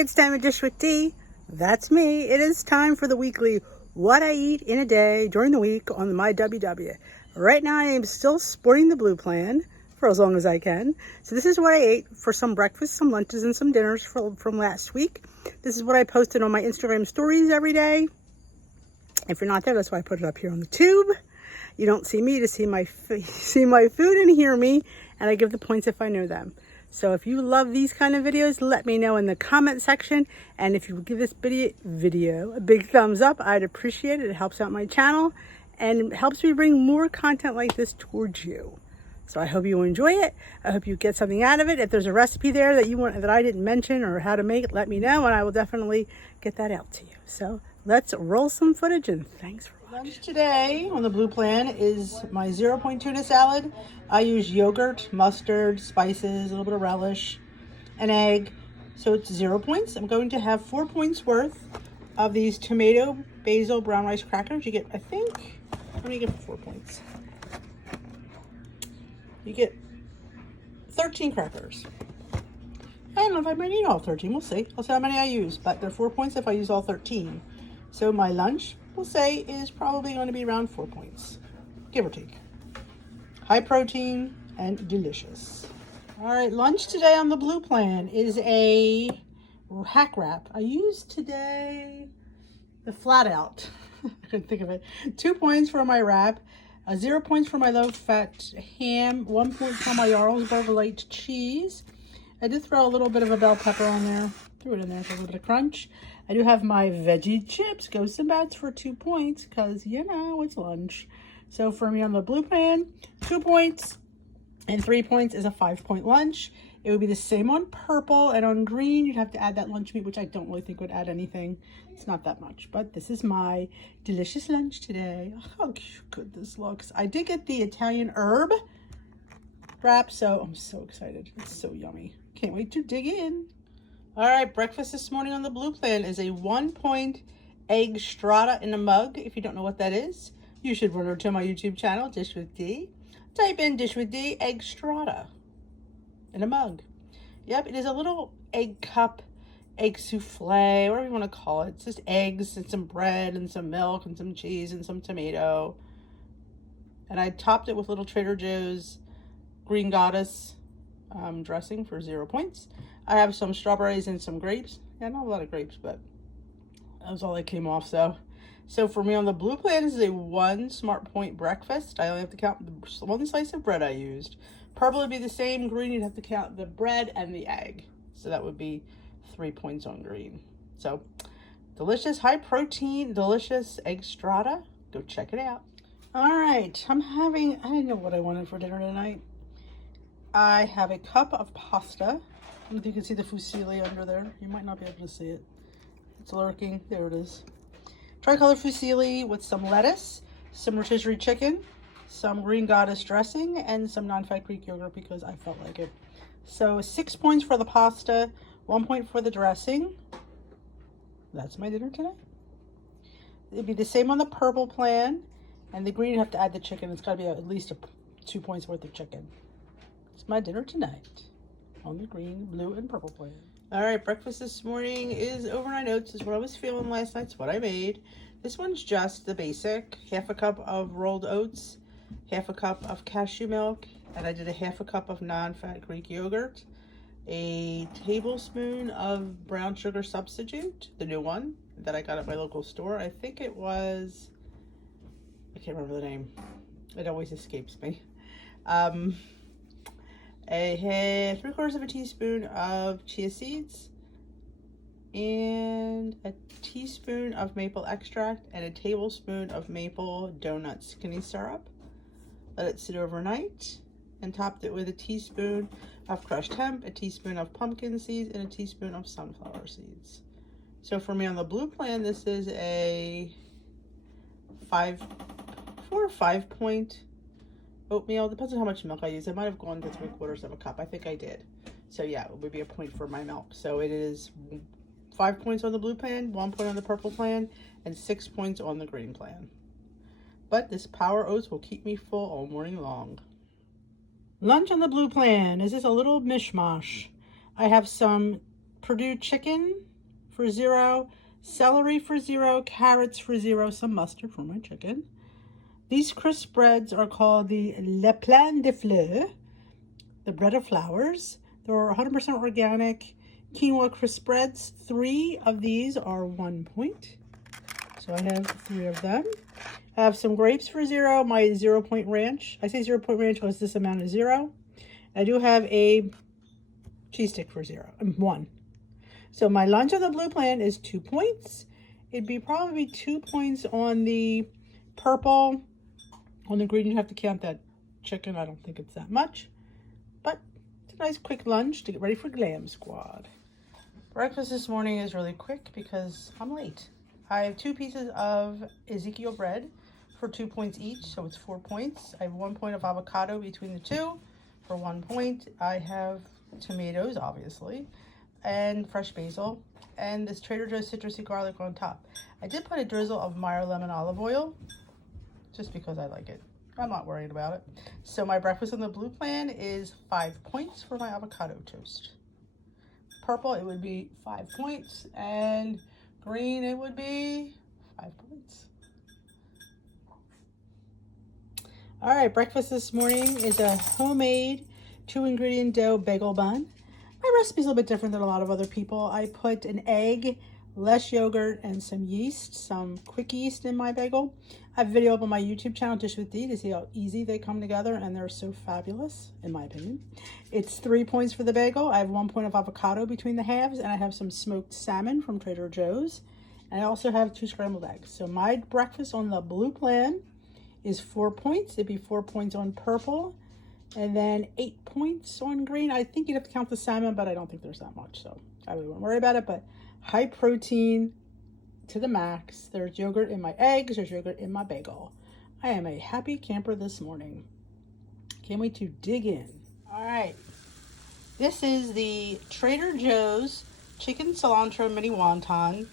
it's time to dish with D. That's me. It is time for the weekly What I Eat in a Day during the week on my WW. Right now I am still sporting the blue plan for as long as I can. So this is what I ate for some breakfast, some lunches, and some dinners from last week. This is what I posted on my Instagram stories every day. If you're not there, that's why I put it up here on the tube. You don't see me to see my food and hear me, and I give the points if I know them. So if you love these kind of videos, let me know in the comment section. And if you would give this video a big thumbs up, I'd appreciate it. It helps out my channel and helps me bring more content like this towards you. So I hope you enjoy it. I hope you get something out of it. If there's a recipe there that you want that I didn't mention or how to make it, let me know and I will definitely get that out to you. So let's roll some footage and thanks for watching. Lunch today on the blue plan is my 0-point tuna salad. I use yogurt, mustard, spices, a little bit of relish, an egg. So it's 0 points. I'm going to have 4 points worth of these tomato basil brown rice crackers. You get, I think, what do you get for 4 points? You get 13 crackers. I don't know if I might eat all 13. We'll see. I'll see how many I use, but they're 4 points if I use all 13. So my lunch, we'll say, is probably going to be around 4 points, give or take. High protein and delicious. All right, lunch today on the blue plan is a hack wrap. I used today the flat out. I couldn't think of it. 2 points for my wrap. 0 points for my low-fat ham, 1 point for my Jarlsberg light cheese. I did throw a little bit of a bell pepper on there. Threw it in there for a little bit of crunch. I do have my veggie chips, Ghosts and Bats, for 2 points because, you know, it's lunch. So for me on the blue pan, 2 points and 3 points is a 5-point lunch. It would be the same on purple, and on green, you'd have to add that lunch meat, which I don't really think would add anything. It's not that much, but this is my delicious lunch today. Oh, how good this looks. I did get the Italian herb wrap, so I'm so excited. It's so yummy. Can't wait to dig in. All right, breakfast this morning on the blue plan is a 1-point egg strata in a mug. If you don't know what that is, you should run over to my YouTube channel, Dish with D. Type in Dish with D, egg strata in a mug. Yep, it is a little egg cup, egg souffle, whatever you want to call it. It's just eggs and some bread and some milk and some cheese and some tomato. And I topped it with little Trader Joe's Green Goddess dressing for 0 points. I have some strawberries and some grapes. Yeah, not a lot of grapes, but that was all that came off. So for me on the blue plan, this is a 1 smart point breakfast. I only have to count the 1 slice of bread I used. Purple would be the same. Green, you'd have to count the bread and the egg. So that would be 3 points on green. So delicious, high protein, delicious egg strata. Go check it out. All right, I didn't know what I wanted for dinner tonight. I have a cup of pasta. I don't know if you can see the fusilli under there. You might not be able to see it. It's lurking. There it is. Tricolor fusilli with some lettuce, some rotisserie chicken, some Green Goddess dressing, and some non-fat Greek yogurt because I felt like it. So 6 points for the pasta, 1 point for the dressing. That's my dinner today. It'd be the same on the purple plan, and the green, you have to add the chicken. It's got to be at least 2 points worth of chicken. It's my dinner tonight on the green, blue, and purple plan. All right, breakfast this morning is overnight oats. Is what I was feeling last night. It's what I made. This one's just the basic. 1/2 cup of rolled oats, 1/2 cup of cashew milk, and I did a 1/2 cup of non-fat Greek yogurt, a tablespoon of brown sugar substitute, the new one that I got at my local store. I think it was, I can't remember the name. It always escapes me. A 3/4 of a teaspoon of chia seeds and a teaspoon of maple extract and a tablespoon of maple donut skinny syrup. Let it sit overnight and topped it with a teaspoon of crushed hemp, a teaspoon of pumpkin seeds, and a teaspoon of sunflower seeds. So for me on the blue plan, this is a 4 or 5 point oatmeal. Depends on how much milk I use. I might have gone to 3/4 of a cup. I think I did. So yeah, it would be a point for my milk. So it is 5 points on the blue plan, 1 point on the purple plan, and 6 points on the green plan. But this power oats will keep me full all morning long. Lunch on the blue plan is just a little mishmash. I have some Purdue chicken for 0, celery for 0, carrots for 0, some mustard for my chicken. These crisp breads are called the Le Plan de Fleur, the bread of flowers. They're 100% organic quinoa crisp breads. 3 of these are 1 point. So I have 3 of them. I have some grapes for 0, my 0 point ranch. I say 0 point ranch because this amount is 0. I do have a cheese stick for 1. So my lunch on the blue plan is 2 points. It'd be probably 2 points on the purple. On the green, you have to count that chicken. I don't think it's that much. But it's a nice quick lunch to get ready for Glam Squad. Breakfast this morning is really quick because I'm late. I have 2 pieces of Ezekiel bread for 2 points each, so it's 4 points. I have 1 point of avocado between the 2 for 1 point. I have tomatoes, obviously, and fresh basil, and this Trader Joe's citrusy garlic on top. I did put a drizzle of Meyer lemon olive oil, just because I like it. I'm not worried about it. So my breakfast on the blue plan is 5 points for my avocado toast. Purple, it would be 5 points, and green, it would be 5 points. All right, breakfast this morning is a homemade 2-ingredient dough bagel bun. My recipe is a little bit different than a lot of other people. I put an egg, less yogurt, and some yeast, some quick yeast in my bagel. I have a video up on my YouTube channel, Dish with D, to see how easy they come together, and they're so fabulous, in my opinion. It's 3 points for the bagel. I have 1 point of avocado between the halves, and I have some smoked salmon from Trader Joe's. And I also have 2 scrambled eggs. So my breakfast on the blue plan is 4 points. It'd be 4 points on purple, and then 8 points on green. I think you'd have to count the salmon, but I don't think there's that much, so I really won't worry about it. But high protein to the max. There's yogurt in my eggs. There's yogurt in my bagel. I am a happy camper this morning. Can't wait to dig in. All right. This is the Trader Joe's chicken cilantro mini wonton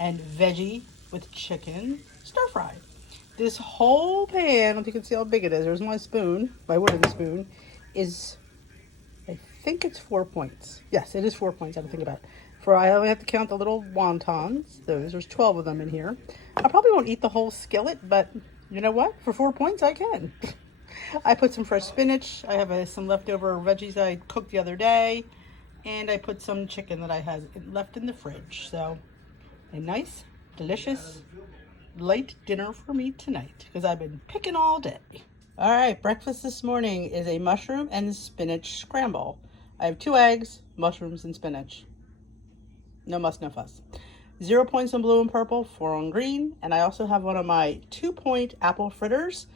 and veggie with chicken stir fry. This whole pan, I don't know if you can see how big it is. There's my spoon, my wooden spoon, is, I think it's 4 points. Yes, it is 4 points. I have to think about it. I only have to count the little wontons. There's 12 of them in here. I probably won't eat the whole skillet, but you know what? For 4 points, I can. I put some fresh spinach. I have some leftover veggies I cooked the other day. And I put some chicken that I had left in the fridge. So, a nice, delicious, light dinner for me tonight, because I've been picking all day. All right, breakfast this morning is a mushroom and spinach scramble. I have 2 eggs, mushrooms, and spinach. No muss, no fuss. 0 points on blue and purple, 4 on green. And I also have one of my 2-point apple fritters.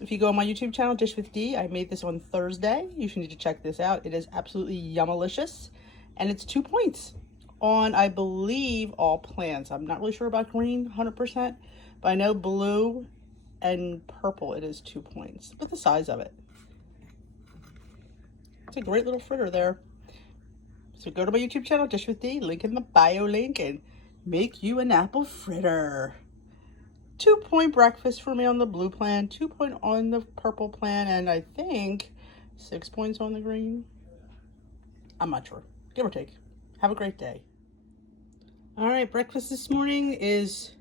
If you go on my YouTube channel, Dish with D, I made this on Thursday. You should need to check this out. It is absolutely yummalicious. And it's 2 points on, I believe, all plants. I'm not really sure about green, 100%. But I know blue and purple, it is 2 points. Look at the size of it. It's a great little fritter there. So go to my YouTube channel, Dish with D, link in the bio link, and make you an apple fritter. 2 point breakfast for me on the blue plan, 2 point on the purple plan, and I think 6 points on the green. I'm not sure, give or take. Have a great day. All right, breakfast this morning is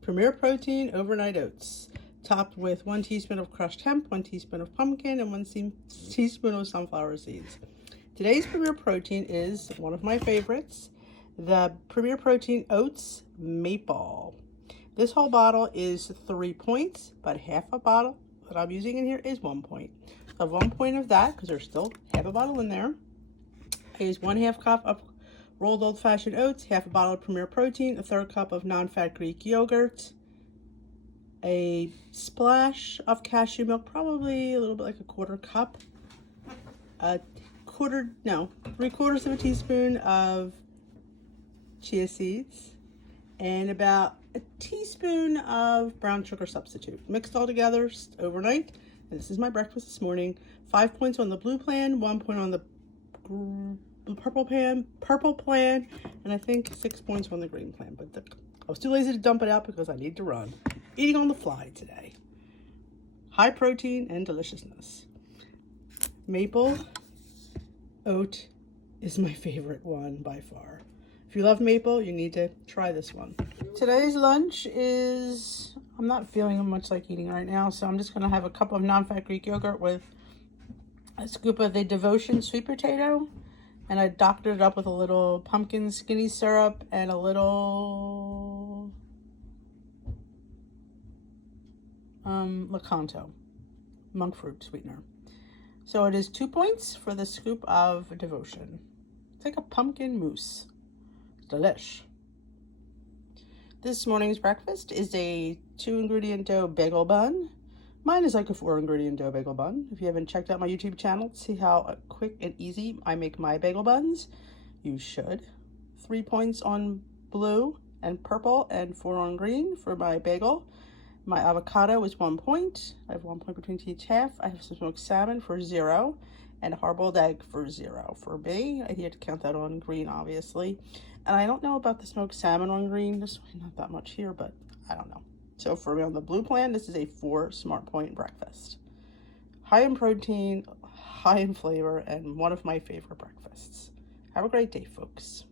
Premier Protein overnight oats, topped with 1 teaspoon of crushed hemp, 1 teaspoon of pumpkin, and 1 teaspoon of sunflower seeds. Today's Premier Protein is one of my favorites, the Premier Protein Oats Maple. This whole bottle is 3 points, but half a bottle that I'm using in here is 1 point. So I have 1 point of that, because there's still half a bottle in there. I use 1/2 cup of rolled old-fashioned oats, half a bottle of Premier Protein, 1/3 cup of non-fat Greek yogurt, a splash of cashew milk, probably a little bit like a 1/4 cup, 3/4 of a teaspoon of chia seeds, and about a teaspoon of brown sugar substitute. Mixed all together overnight. And this is my breakfast this morning. 5 points on the blue plan, 1 point on the purple plan, and I think 6 points on the green plan. But I was too lazy to dump it out because I need to run. Eating on the fly today. High protein and deliciousness. Maple oat is my favorite one by far. If If you love maple, you need to try this one. Today's lunch is, I'm not feeling much like eating right now, so I'm just gonna have a cup of non-fat Greek yogurt with a scoop of the Devotion sweet potato, and I doctored it up with a little pumpkin skinny syrup and a little Lakanto, monk fruit sweetener. So it is 2 points for the scoop of Devotion. It's like a pumpkin mousse. It's delish. This morning's breakfast is a 2-ingredient dough bagel bun. Mine is like a 4-ingredient dough bagel bun. If you haven't checked out my YouTube channel to see how quick and easy I make my bagel buns, you should. 3 points on blue and purple and 4 on green for my bagel. My avocado is 1 point. I have 1 point between each half. I have some smoked salmon for 0 and a hard-boiled egg for 0. For me, I had to count that on green, obviously. And I don't know about the smoked salmon on green. There's not that much here, but I don't know. So for me on the blue plan, this is a 4 smart point breakfast. High in protein, high in flavor, and one of my favorite breakfasts. Have a great day, folks.